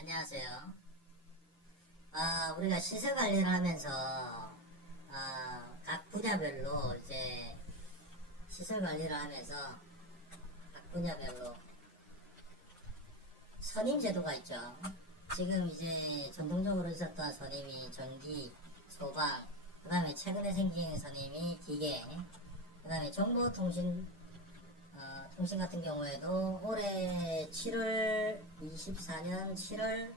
안녕하세요. 우리가 시설 관리를 하면서 각 분야별로 이제 시설 관리를 하면서 각 분야별로 선임 제도가 있죠. 지금 이제 전통적으로 있었던 선임이 전기, 소방, 그 다음에 최근에 생긴 선임이 기계, 그 다음에 정보통신 통신 같은 경우에도 올해 7월 24년 7월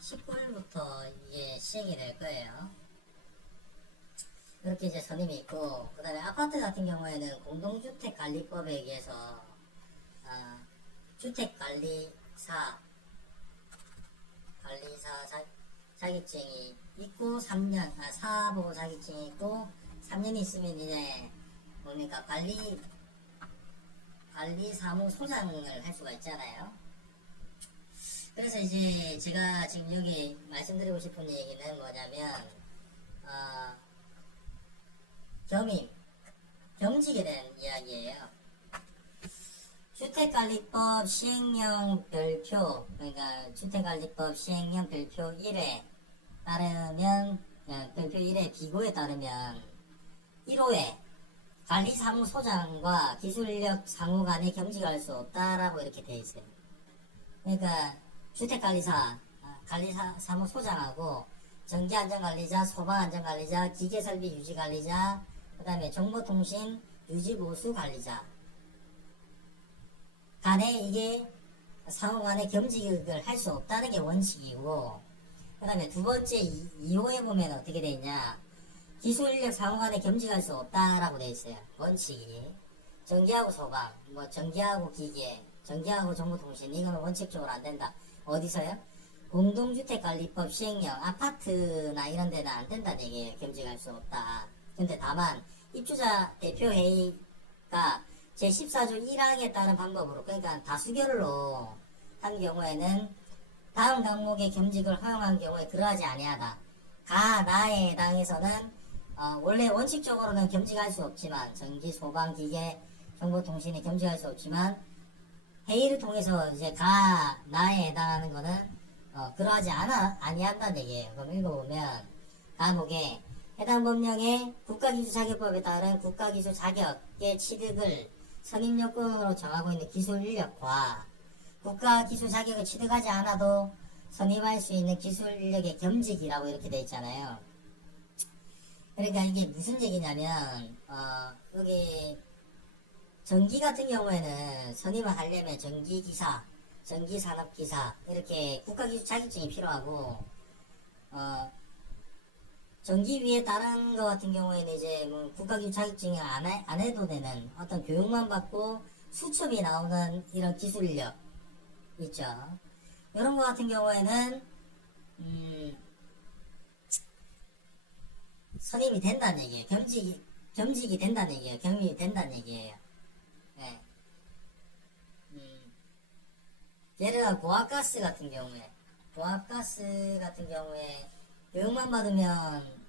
19일부터 이게 시행이 될 거예요. 그렇게 이제 선임이 있고, 그 다음에 아파트 같은 경우에는 공동주택관리법에 의해서 주택관리사 자격증이 있고 3년 사보호 자격증이 있고 3년이 있으면 이제 뭡니까 관리사무소장을 할 수가 있잖아요. 그래서 이제 제가 지금 여기 말씀드리고 싶은 얘기는 뭐냐면 겸직에 대한 이야기예요. 주택관리법 시행령 별표, 그러니까 주택관리법 시행령 별표 1에 따르면, 별표 1의 비고에 따르면 1호에 관리사무소장과 기술인력 상호 간에 겸직할 수 없다라고 이렇게 되어 있어요. 그러니까 관리사무소장하고 전기안전관리자, 소방안전관리자, 기계설비 유지관리자, 그 다음에 정보통신 유지보수관리자 간에 이게 상호 간에 겸직을 할 수 없다는 게 원칙이고, 그 다음에 두 번째 2호에 보면 어떻게 되어 있냐, 기술인력 상호 간에 겸직할 수 없다라고 되어 있어요. 원칙이. 전기하고 소방, 뭐 전기하고 기계, 전기하고 정보통신, 이거는 원칙적으로 안 된다. 어디서요? 공동주택관리법 시행령, 아파트나 이런 데는 안 된다는 얘기예요. 겸직할 수 없다. 근데 다만 입주자 대표회의가 제14조 1항에 따른 방법으로, 그러니까 다수결로 한 경우에는 다음 항목의 겸직을 허용한 경우에 그러하지 아니하다. 나에 해당해서는 원래 원칙적으로는 겸직할 수 없지만, 전기, 소방, 기계, 정보통신에 겸직할 수 없지만 회의를 통해서 이제 나에 해당하는 거는 그러하지 아니한다는 얘기예요. 그럼 읽어보면 과목에 해당 법령의 국가기술 자격법에 따른 국가기술 자격의 취득을 선임 요건으로 정하고 있는 기술 인력과 국가기술 자격을 취득하지 않아도 선임할 수 있는 기술 인력의 겸직이라고 이렇게 돼 있잖아요. 그러니까 이게 무슨 얘기냐면 여기 전기 같은 경우에는 선임을 하려면 전기기사, 전기산업기사 이렇게 국가기술 자격증이 필요하고, 전기위에 다른 거 같은 경우에는 이제 뭐 국가기술 자격증이 안 해도 되는 어떤 교육만 받고 수첩이 나오는 이런 기술 인력 있죠. 이런 거 같은 경우에는 선임이 된다는 얘기예요. 겸직이 된다는 얘기예요. 겸임이 된다는 얘기예요. 네. 예를 들어 고압가스 같은 경우에 교육만 받으면,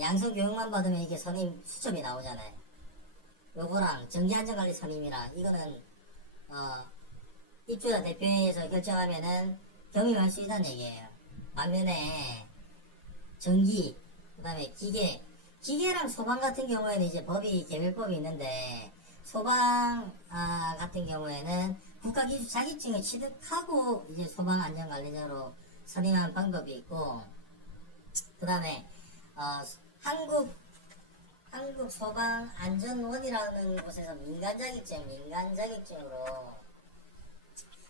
양성 교육만 받으면 이게 선임 수첩이 나오잖아요. 요거랑 전기안전관리 선임이랑 이거는 입주자 대표회의에서 결정하면은 겸임할 수 있다는 얘기예요. 반면에 전기, 그 다음에 기계랑 소방 같은 경우에는 이제 개별법이 있는데, 소방 같은 경우에는 국가기술 자격증을 취득하고 이제 소방안전관리자로 선임하는 방법이 있고, 그 다음에 한국소방안전원이라는 곳에서 민간 자격증으로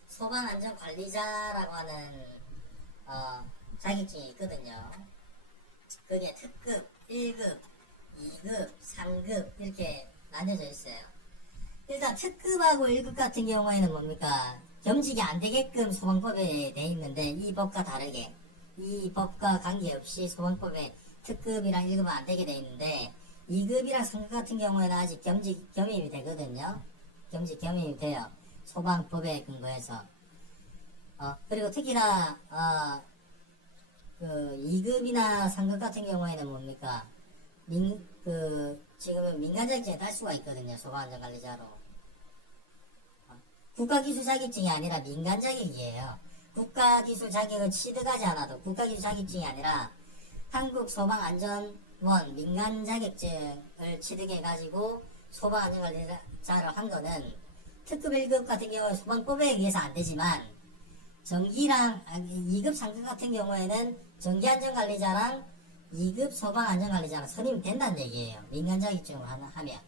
소방안전관리자라고 하는 자격증이 있거든요. 그게 특급, 1급, 2급, 3급 이렇게 나뉘어져 있어요. 일단 특급하고 1급 같은 경우에는 뭡니까? 겸직이 안 되게끔 소방법에 돼 있는데, 이 법과 다르게, 이 법과 관계없이 소방법에 특급이랑 1급은 안 되게 돼 있는데, 2급이랑 3급 같은 경우에는 아직 겸임이 되거든요. 겸임이 돼요. 소방법에 근거해서. 그리고 특히나 그 2급이나 3급 같은 경우에는 뭡니까? 지금은 민간 자격증에 딸 수가 있거든요. 소방안전관리자로. 국가기술 자격증이 아니라 민간 자격이에요. 국가기술 자격을 취득하지 않아도 국가기술 자격증이 아니라 한국소방안전원 민간 자격증을 취득해가지고 소방안전관리자를 한 거는 특급 1급 같은 경우에 소방법에 의해서 안 되지만 정기랑 2급 상급 같은 경우에는 정기안전관리자랑 2급 소방안전관리자랑 선임이 된다는 얘기예요. 민간 자격증으로 하면.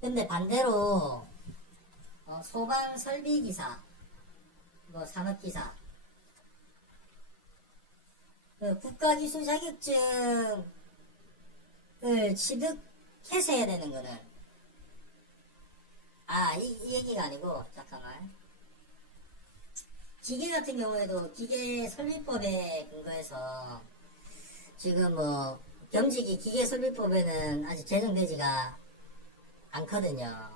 근데 반대로 소방설비기사, 뭐 산업기사, 국가기술 자격증을 취득해서 해야 되는 거는 이 얘기가 아니고 잠깐만. 기계 같은 경우에도 기계설비법에 근거해서 지금 뭐 겸직이 기계설비법에는 아직 제정되지가 않거든요.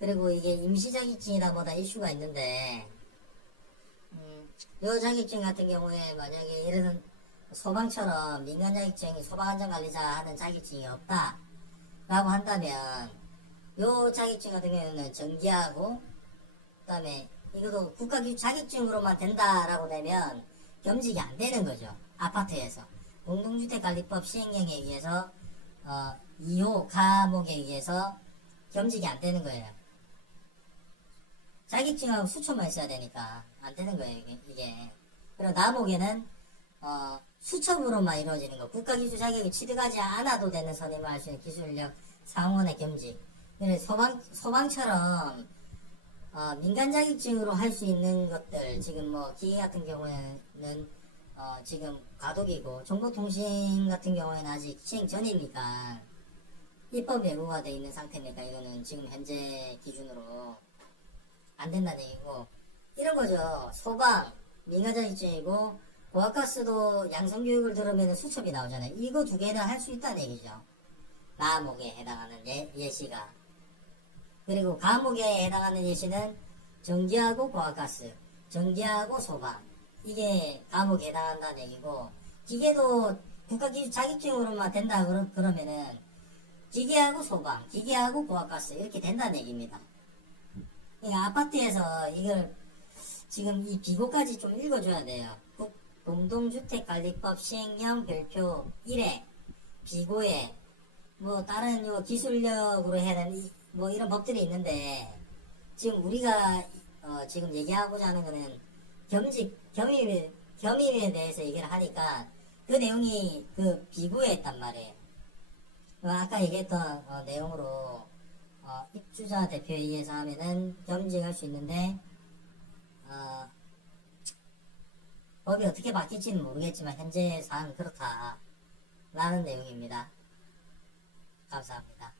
그리고 이게 임시자격증이다 뭐다 이슈가 있는데 요 자격증 같은 경우에 만약에 예를 들면 소방처럼 민간 자격증이 소방안전관리자 하는 자격증이 없다 라고 한다면 요 자격증 같은 경우에는 정기하고 그 다음에 이것도 국가기술 자격증으로만 된다라고 되면 겸직이 안 되는 거죠. 아파트에서 공동주택관리법 시행령에 의해서 2호 과목에 의해서 겸직이 안 되는 거예요. 자격증하고 수초만 있어야 되니까 안 되는 거예요, 이게. 그리고 나목에는 수첩으로만 이루어지는 거. 국가기술 자격을 취득하지 않아도 되는 선임을 할 수 있는 기술력 상원의 겸직. 소방처럼 민간 자격증으로 할 수 있는 것들, 지금 뭐 기계 같은 경우에는 지금 가독이고 정보통신 같은 경우에는 아직 시행 전이니까 입법 예고가 돼 있는 상태니까 이거는 지금 현재 기준으로 안 된다는 얘기고, 이런 거죠. 소방 민간 자격증이고 고압가스도 양성교육을 들으면 수첩이 나오잖아요. 이거 두 개는 할 수 있다는 얘기죠. 나목에 해당하는 예시가. 그리고 과목에 해당하는 예시는 전기하고 고압가스, 전기하고 소방, 이게 과목에 해당한다는 얘기고, 기계도 국가기술 자격증으로만 된다 그러면은 기계하고 소방, 기계하고 고압가스 이렇게 된다는 얘기입니다. 그러니까 아파트에서 이걸 지금 이 비고까지 좀 읽어줘야 돼요. 공동주택관리법 시행령 별표 1에 비고에 뭐 다른 요 기술력으로 해야 되는 뭐 이런 법들이 있는데, 지금 우리가 지금 얘기하고자 하는 거는 겸임에 대해서 얘기를 하니까 그 내용이 그 비구에 있단 말이에요. 아까 얘기했던 내용으로 입주자 대표에 의해서 하면은 겸직할 수 있는데 어, 법이 어떻게 바뀔지는 모르겠지만 현재 사항은 그렇다라는 내용입니다. 감사합니다.